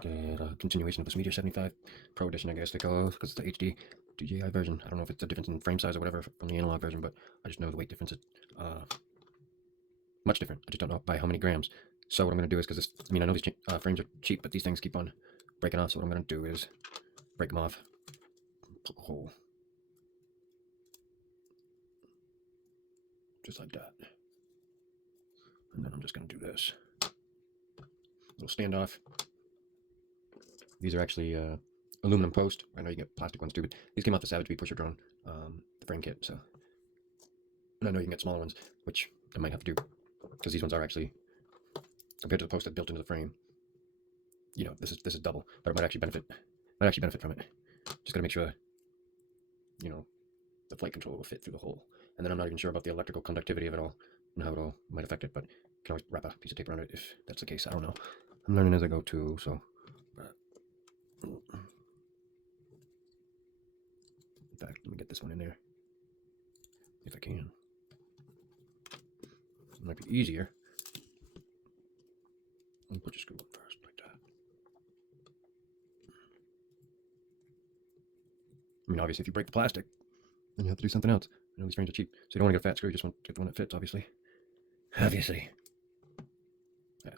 Continuation of this Meteor75 Pro Edition, I guess they call it, because it's the HD DJI version. I don't know if it's a difference in frame size or whatever from the analog version, but I just know the weight difference is much different. I just don't know by how many grams. So what I'm going to do is, because I know these frames are cheap, but these things keep on breaking off. So what I'm going to do is break them off, poke a hole, just like that. And then I'm just going to do this little standoff. These are actually aluminum post. I know you get plastic ones too, but these came out the savagebee pusher drone, the frame kit. So, and I know you can get smaller ones, which I might have to do, because these ones are actually, compared to the post that's built into the frame, you know, this is double, but it might actually benefit from it. Just gotta make sure, you know, the flight controller will fit through the hole. And then I'm not even sure about the electrical conductivity of it all and how it all might affect it, but you can always wrap a piece of tape around it if that's the case. I don't know. I'm learning as I go too, so. In fact, let me get this one in there, if I can. It might be easier. Let me put your screw on first, like that. I mean, obviously, if you break the plastic, then you have to do something else. I know these frames are cheap, so you don't want to get a fat screw, you just want to get the one that fits, obviously. Obviously. Yeah.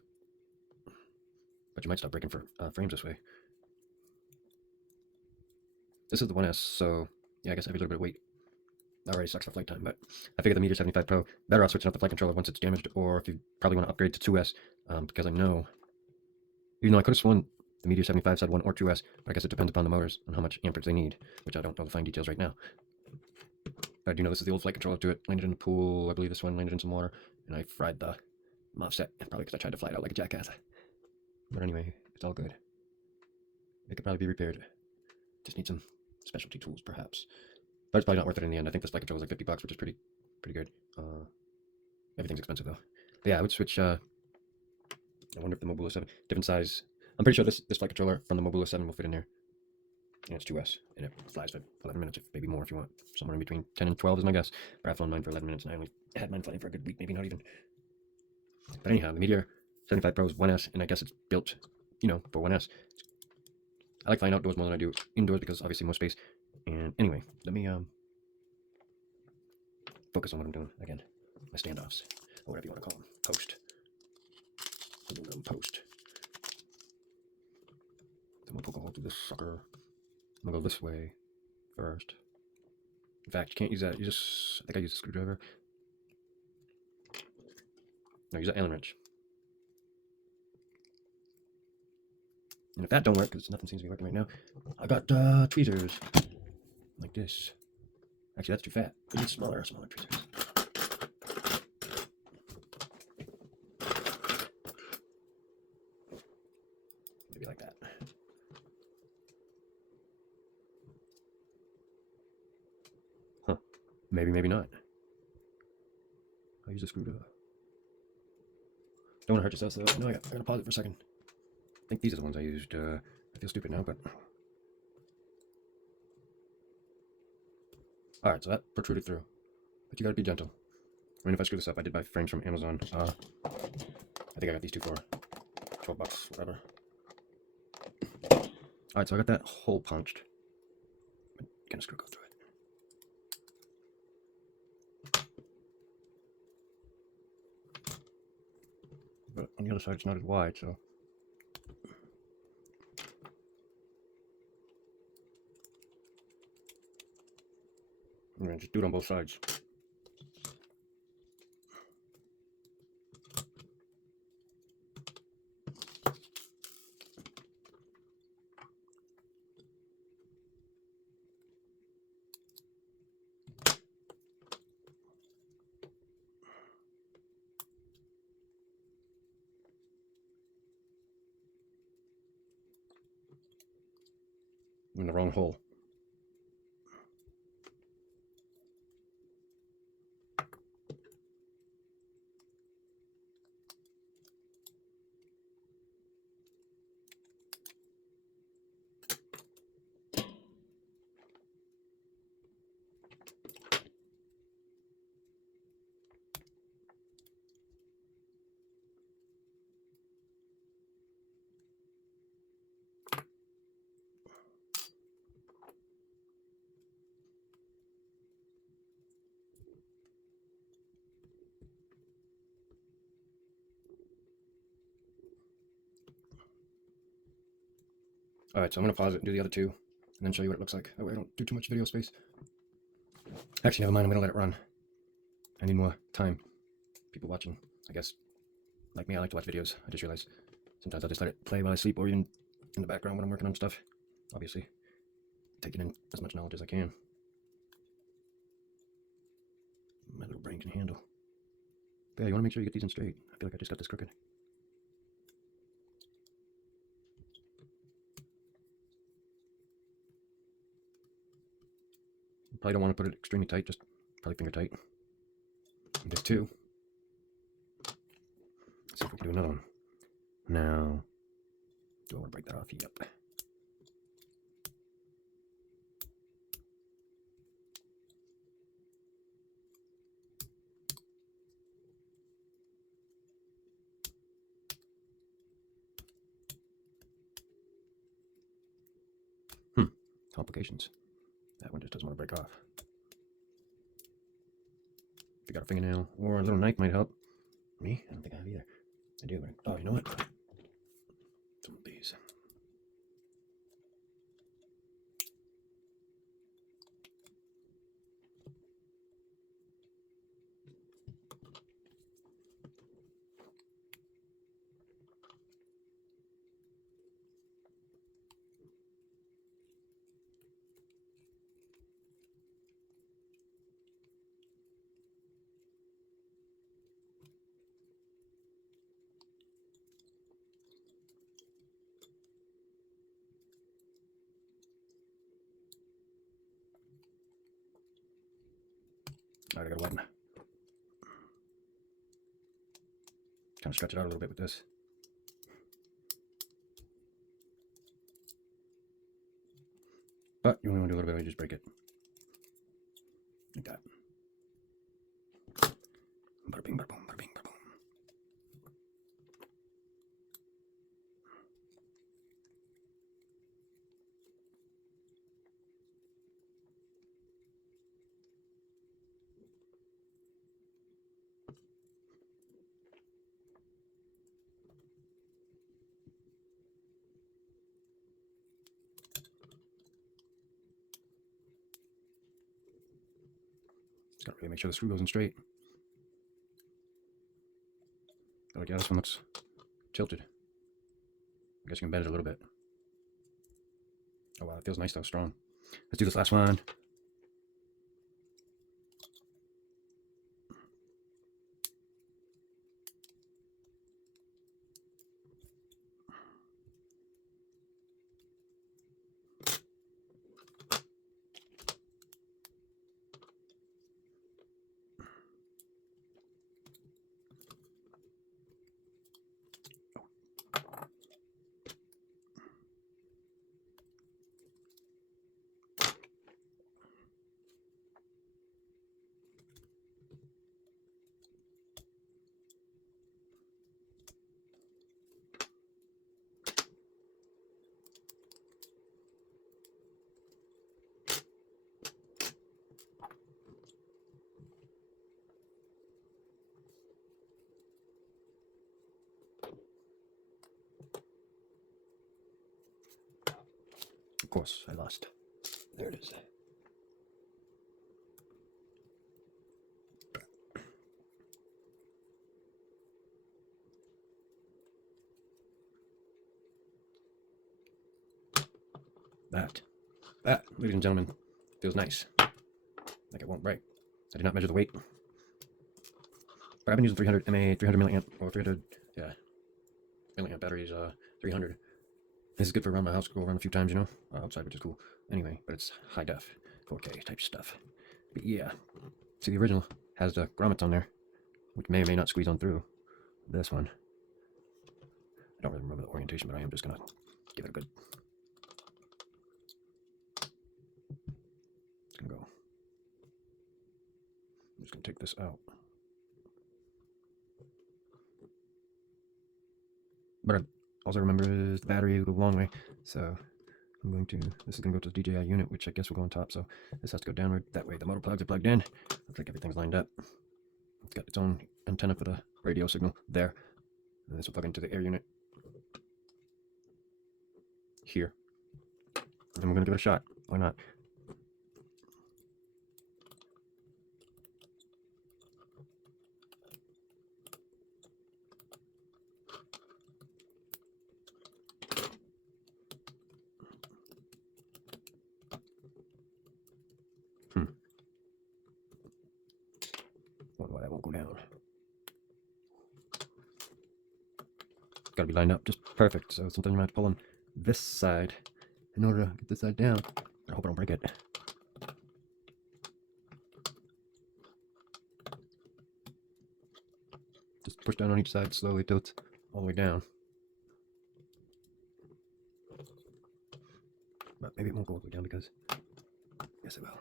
But you might stop breaking for frames this way. This is the 1S, so yeah, I guess every little bit of weight already sucks for flight time, but I figure the Meteor75 Pro, better off switching up the flight controller once it's damaged, or if you probably want to upgrade to 2S, because I know, even though I could have sworn the Meteor75 said 1 or 2S, but I guess it depends upon the motors and how much amperage they need, which I don't know the fine details right now. But I do know this is the old flight controller to it. Landed in the pool, I believe this one landed in some water, and I fried the offset, probably because I tried to fly it out like a jackass. But anyway, it's all good. It could probably be repaired. Just need some specialty tools, perhaps. But it's probably not worth it in the end. I think this flight controller is like 50 bucks, which is pretty good. Everything's expensive though. But yeah, I would switch. I wonder if the Mobula 7, different size. I'm pretty sure this flight controller from the Mobula 7 will fit in there. And it's 2S, and it flies for 11 minutes, maybe more if you want. Somewhere in between 10 and 12 is my guess. But I've flown mine for 11 minutes, and I only had mine flying for a good week, maybe not even. But anyhow, the Meteor 75 Pro is 1S, and I guess it's built, you know, for 1S. I like flying outdoors more than I do indoors because obviously more space. And anyway, let me focus on what I'm doing again. My standoffs, or whatever you want to call them. Post. Aluminum post. Then we'll poke a hole through this sucker. I'm gonna go this way first. In fact, you can't use that. You just, I think I use a screwdriver. No, use an Allen wrench. And if that don't work, because nothing seems to be working right now, I got tweezers like this. Actually, that's too fat. I need smaller tweezers. Maybe like that. Huh. Maybe, maybe not. I'll use a screwdriver. Don't want to hurt yourself, though. No, I gotta pause it for a second. I think these are the ones I used. I feel stupid now, but... Alright, so that protruded through. But you gotta be gentle. I mean, if I screw this up, I did buy frames from Amazon. I think I got these two for 12 bucks, whatever. Alright, so I got that hole punched. Can a screw go through it? But on the other side, it's not as wide, so... I'm gonna just do it on both sides. I'm in the wrong hole. Alright, so I'm going to pause it and do the other two, and then show you what it looks like. That way I don't do too much video space. Actually, never mind, I'm going to let it run. I need more time. People watching, I guess, like me, I like to watch videos. I just realized sometimes I'll just let it play while I sleep, or even in the background when I'm working on stuff. Obviously, taking in as much knowledge as I can. My little brain can handle. But yeah, you want to make sure you get these in straight. I feel like I just got this crooked. Probably don't want to put it extremely tight, just probably finger tight. And there's two. Let's see if we can do another one. Now, do I want to break that off? Yep. Complications. That one just doesn't want to break off. If you got a fingernail or a little knife might help. Me? I don't think I have either. I do, but oh, you know what? Some of these. Alright, I got one. Kind of stretch it out a little bit with this. But you only want to do a little bit, you just break it. Like that. Bada bing, bada boom, bada bing, bada boom. Just gotta really make sure the screw goes in straight. But yeah, this one looks tilted. I guess you can bend it a little bit. Oh wow, it feels nice though, strong. Let's do this last one. Of course, I lost. There it is. That, ladies and gentlemen, feels nice. Like it won't break. I did not measure the weight. But I've been using 300 mAh, 300 milliamp, or 300, yeah, milliamp batteries, 300. This is good for around my house, go around a few times, you know, outside, which is cool. Anyway, but it's high def, 4K type stuff. But yeah, see the original has the grommets on there, which may or may not squeeze on through. This one, I don't really remember the orientation, but I am just gonna give it a good. It's gonna go. I'm just gonna take this out. But all I remember is the battery will go a long way, so I'm going to, this is going to go to the DJI unit, which I guess will go on top, so this has to go downward. That way the motor plugs are plugged in. Looks like everything's lined up. It's got its own antenna for the radio signal there. And this will plug into the air unit here. I'm gonna give it a shot. Why not? Wonder why that won't go down. Gotta be lined up just perfect, so sometimes you might have to pull on this side in order to get this side down. I hope I don't break it. Just push down on each side slowly till it's all the way down. But maybe it won't go all the way down because, yes it will.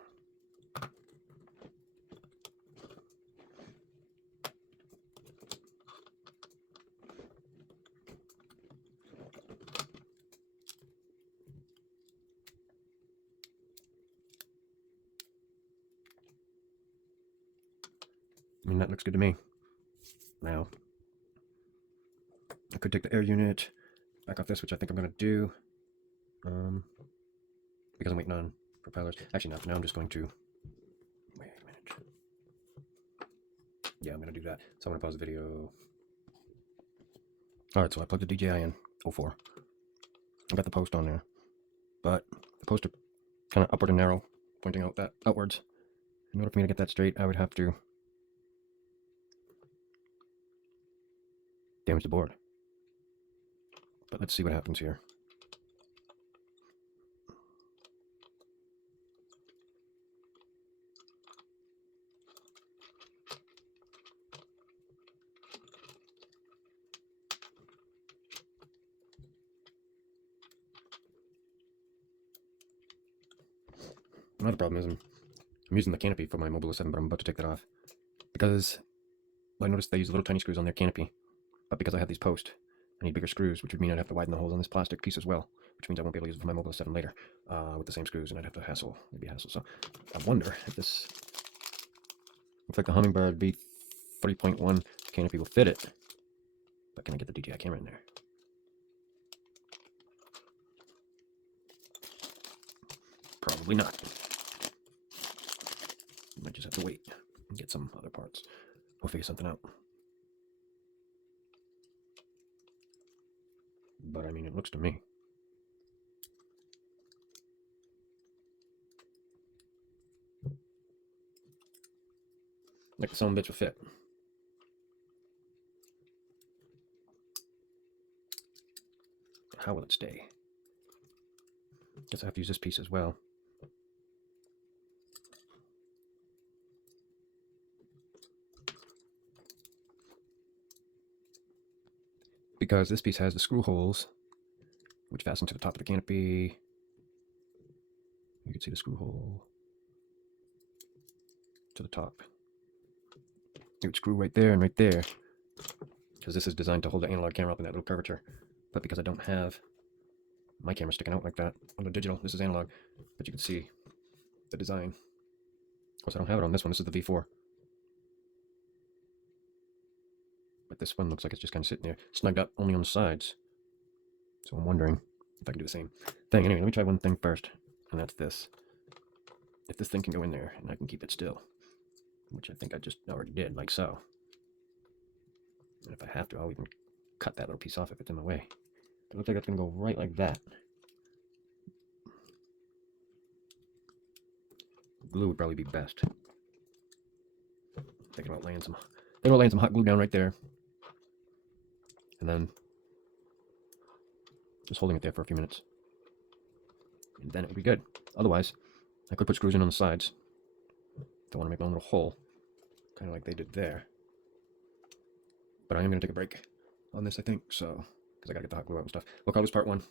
I mean, that looks good to me. Now, I could take the air unit back off this, which I think I'm going to do. Because I'm waiting on propellers. Actually, not. Now I'm just going to... Wait a minute. Yeah, I'm going to do that. So I'm going to pause the video. Alright, so I plugged the DJI in 04. I got the post on there. But the posts are kind of upward and narrow, pointing out that outwards. In order for me to get that straight, I would have to damage the board. But let's see what happens here. Another problem is I'm using the canopy for my Mobile 7, but I'm about to take that off. Because I noticed they use little tiny screws on their canopy. But because I have these posts, I need bigger screws, which would mean I'd have to widen the holes on this plastic piece as well. Which means I won't be able to use it for my Mobile 7 later with the same screws, and I'd have to hassle. It'd be a hassle. So I wonder if this... Looks like the Hummingbird V3.1 canopy will fit it. But can I get the DJI camera in there? Probably not. Might just have to wait and get some other parts. We'll figure something out. But I mean, it looks to me. Like the some bits will fit. How will it stay? Guess I have to use this piece as well. Because this piece has the screw holes, which fasten to the top of the canopy. You can see the screw hole to the top. You would screw right there and right there, because this is designed to hold the analog camera up in that little curvature. But because I don't have my camera sticking out like that on the digital, this is analog, but you can see the design. Of course, I don't have it on this one. This is the V4. But this one looks like it's just kind of sitting there, snugged up only on the sides. So I'm wondering if I can do the same thing. Anyway, let me try one thing first, and that's this. If this thing can go in there, and I can keep it still, which I think I just already did, like so. And if I have to, I'll even cut that little piece off if it's in my way. It looks like it's going to go right like that. Glue would probably be best. Thinking about laying some hot glue down right there. And then just holding it there for a few minutes. And then it would be good. Otherwise, I could put screws in on the sides. If I want to make my own little hole. Kind of like they did there. But I am going to take a break on this, I think. So, because I got to get the hot glue out and stuff. We'll call this part 1.